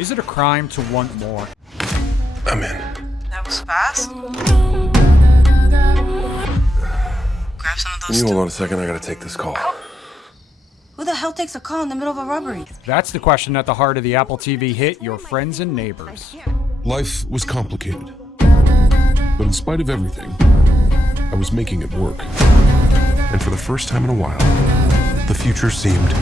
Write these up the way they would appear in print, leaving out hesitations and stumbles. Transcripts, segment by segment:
Is it a crime to want more? I'm in. That was fast. Grab some of Can those. you hold on a second? I gotta take this call. Who the hell takes a call in the middle of a robbery? That's the question at the heart of the Apple TV hit, Your Friends and Neighbors. Life was complicated. But in spite of everything, I was making it work. And for the first time in a while, the future seemed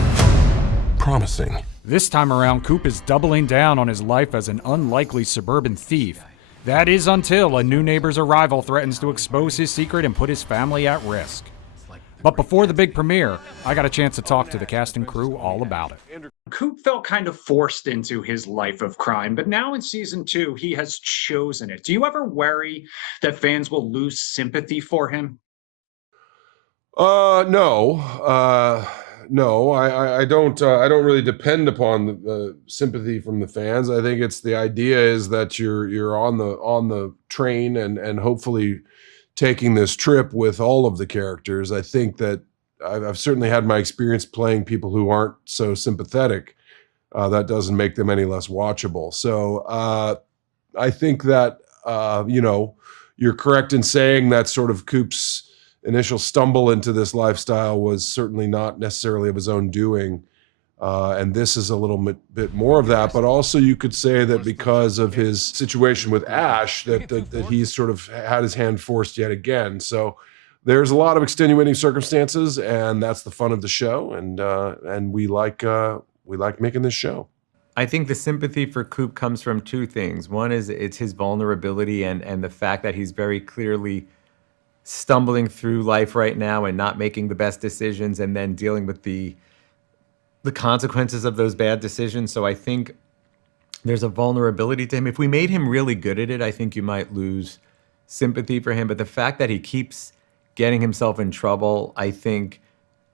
promising. This time around, Coop is doubling down on his life as an unlikely suburban thief. That is until a new neighbor's arrival threatens to expose his secret and put his family at risk. But before the big premiere, I got a chance to talk to the cast and crew all about it. Coop felt kind of forced into his life of crime, but now in season 2, he has chosen it. Do you ever worry that fans will lose sympathy for him? No. No, I don't really depend upon the sympathy from the fans. I think it's the idea is that you're on the train and hopefully taking this trip with all of the characters. I think that I've certainly had my experience playing people who aren't so sympathetic. That doesn't make them any less watchable. So I think that you're correct in saying that sort of Coop's initial stumble into this lifestyle was certainly not necessarily of his own doing. And this is a little bit more of that, but also you could say that because of his situation with Ash, that he's sort of had his hand forced yet again. So there's a lot of extenuating circumstances, and that's the fun of the show. And we like making this show. I think the sympathy for Coop comes from two things. One is it's his vulnerability and the fact that he's very clearly stumbling through life right now and not making the best decisions and then dealing with the consequences of those bad decisions. So I think there's a vulnerability to him. If we made him really good at it, I think you might lose sympathy for him. But the fact that he keeps getting himself in trouble, I think,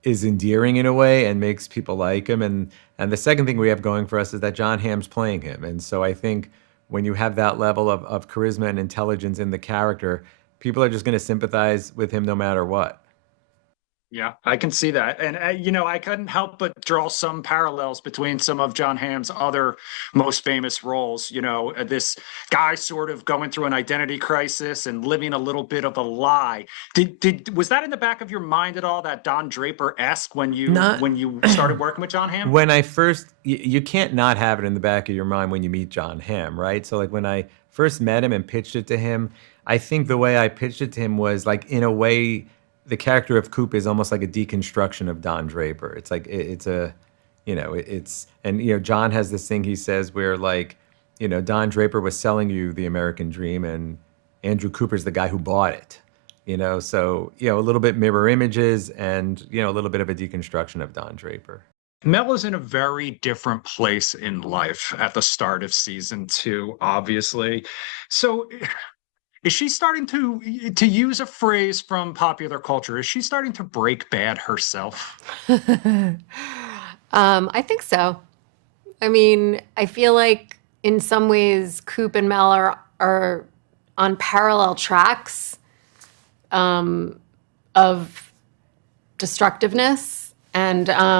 is endearing in a way and makes people like him. And the second thing we have going for us is that Jon Hamm's playing him. And so I think when you have that level of charisma and intelligence in the character, people are just going to sympathize with him no matter what. Yeah, I can see that. And, I couldn't help but draw some parallels between some of Jon Hamm's other most famous roles. This guy sort of going through an identity crisis and living a little bit of a lie. Was that in the back of your mind at all, that Don Draper-esque when you started working with Jon Hamm? When I first, you can't not have it in the back of your mind when you meet Jon Hamm, right? So like when I first met him and pitched it to him, I think the way I pitched it to him was like, in a way, the character of Coop is almost like a deconstruction of Don Draper. It's like, John has this thing he says where Don Draper was selling you the American dream and Andrew Cooper's the guy who bought it, So, a little bit mirror images and, a little bit of a deconstruction of Don Draper. Mel is in a very different place in life at the start of season 2, obviously. So is she starting to use a phrase from popular culture? Is she starting to break bad herself? I think so. I mean, I feel like in some ways Coop and Mel are on parallel tracks of destructiveness. And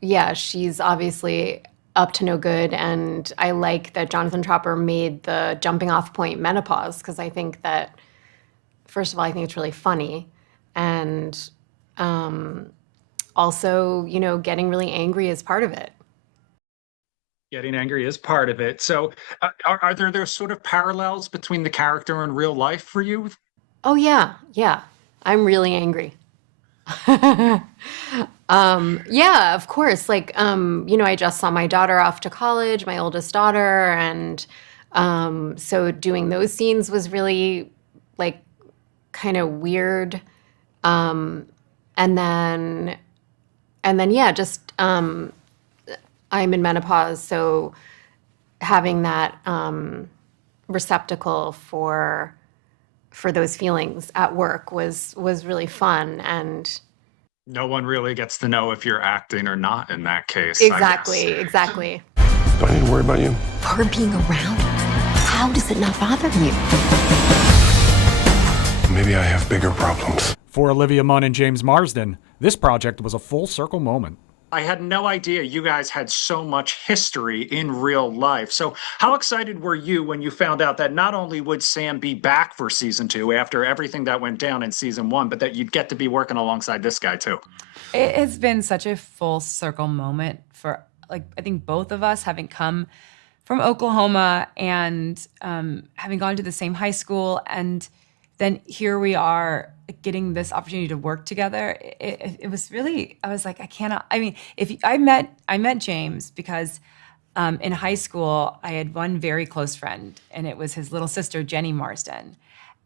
yeah, she's obviously up to no good. And I like that Jonathan Tropper made the jumping off point menopause, because I think that, first of all, I think it's really funny. And also, getting really angry is part of it. Getting angry is part of it. So are there sort of parallels between the character and real life for you? Oh, yeah. Yeah. I'm really angry. Yeah, of course. I just saw my daughter off to college, my oldest daughter. And so doing those scenes was really kind of weird. And then, yeah, just, I'm in menopause. So having that, receptacle for those feelings at work was really fun. And no one really gets to know if you're acting or not in that case. Exactly. Do I need to worry about you? Her being around, how does it not bother you? Maybe I have bigger problems. For Olivia Munn and James Marsden, this project was a full circle moment. I had no idea you guys had so much history in real life. So how excited were you when you found out that not only would Sam be back for season 2 after everything that went down in season 1, but that you'd get to be working alongside this guy too? It has been such a full circle moment for, like, I think both of us having come from Oklahoma and having gone to the same high school, and then here we are getting this opportunity to work together. It was really, I was like, I cannot. I mean, I met James because in high school I had one very close friend, and it was his little sister Jenny Marsden,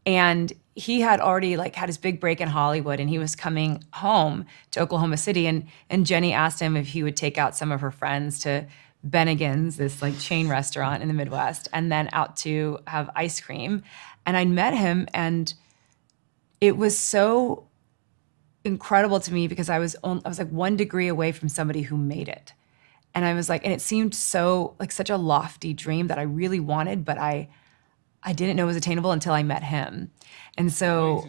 and he had already had his big break in Hollywood, and he was coming home to Oklahoma City, and Jenny asked him if he would take out some of her friends to Bennigan's, this chain restaurant in the Midwest, and then out to have ice cream. And I met him, and it was so incredible to me because I was 1 degree away from somebody who made it. And I was and it seemed so such a lofty dream that I really wanted, but I didn't know it was attainable until I met him. And so,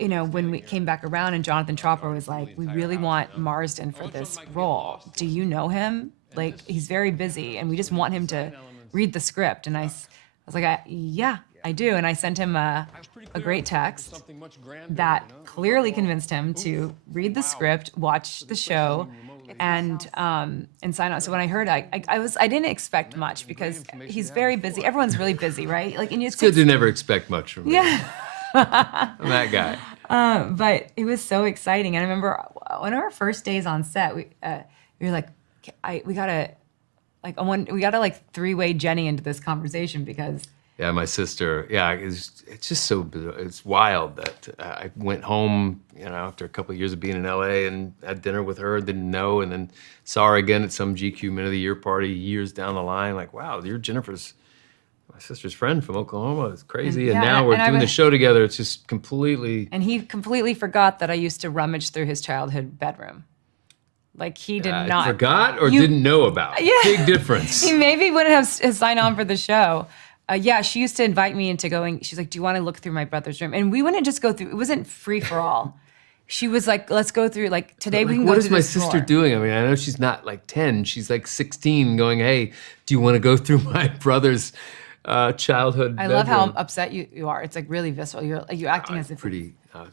when we came back around and Jonathan Tropper was like, we really want Marsden for this role. Do you know him? He's very busy, and we just want him to read the script. And I was like, yeah, I do. And I sent him a great text that clearly convinced him to read the script, watch the show, and sign on. So when I heard, I didn't expect much because he's very busy. Everyone's really busy, right? And It's good to never expect much from me. Yeah. I'm that guy. But it was so exciting. And I remember one of our first days on set, we were like, we gotta three-way Jenny into this conversation because. Yeah, my sister. Yeah, it's just so bizarre. It's wild that I went home, after a couple of years of being in LA and had dinner with her, didn't know, and then saw her again at some GQ Men of the Year party years down the line. Wow, you're Jennifer's, my sister's friend from Oklahoma. It's crazy. And now we're doing the show together. It's just completely. And he completely forgot that I used to rummage through his childhood bedroom. He did not. Forgot or didn't know about? Yeah. Big difference. He maybe wouldn't have signed on for the show. Yeah, she used to invite me into going. She's like, do you want to look through my brother's room? And we wouldn't just go through. It wasn't free for all. She was like, let's go through. Today we can go through this. What is my sister doing? I mean, I know she's not 10. She's 16 going, hey, do you want to go through my brother's childhood bedroom? Love how upset you are. It's really visceral. You're acting as if. Pretty harmless.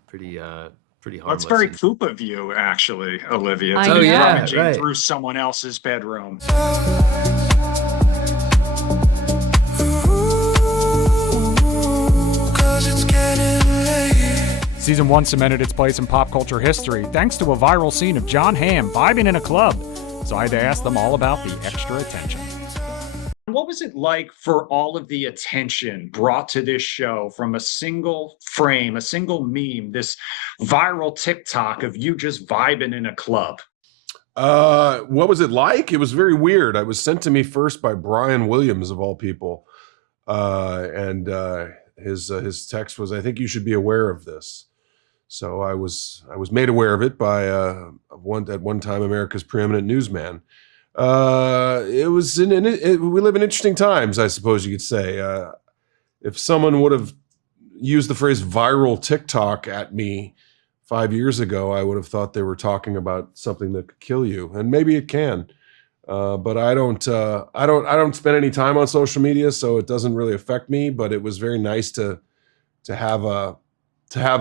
Well, it's very Coop of you, actually, Olivia. I know. Yeah, rummaging right. through someone else's bedroom. Season 1 cemented its place in pop culture history thanks to a viral scene of John Hamm vibing in a club. So I had to ask them all about the extra attention. What was it like for all of the attention brought to this show from a single frame, a single meme, this viral TikTok of you just vibing in a club? What was it like? It was very weird. I was sent to me first by Brian Williams, of all people. And his text was, I think you should be aware of this. So I was made aware of it by at one time America's preeminent newsman. We live in interesting times, I suppose you could say. If someone would have used the phrase viral TikTok at me 5 years ago, I would have thought they were talking about something that could kill you, and maybe it can. But I don't spend any time on social media, so it doesn't really affect me. But it was very nice to have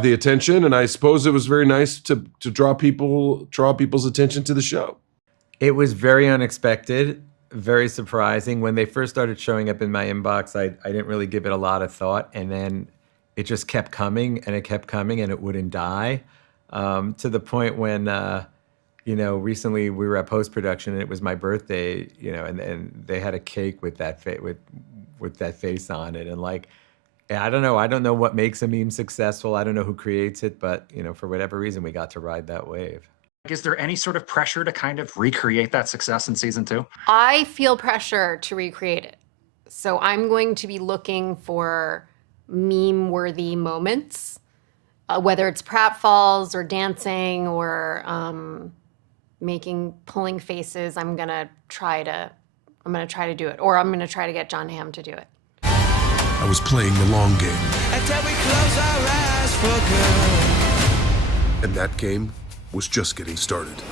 the attention, and I suppose it was very nice to draw people's attention to the show. It was very unexpected, very surprising. When they first started showing up in my inbox, I didn't really give it a lot of thought, and then it just kept coming, and it wouldn't die, to the point when. Recently we were at post-production and it was my birthday, and they had a cake with that with that face on it. And I don't know what makes a meme successful. I don't know who creates it, but for whatever reason, we got to ride that wave. Is there any sort of pressure to kind of recreate that success in season 2? I feel pressure to recreate it. So I'm going to be looking for meme-worthy moments, whether it's pratfalls or dancing or pulling faces. I'm gonna try to do it, or I'm gonna try to get John Hamm to do it. I was playing the long game. Until we close our eyes for good. And that game was just getting started.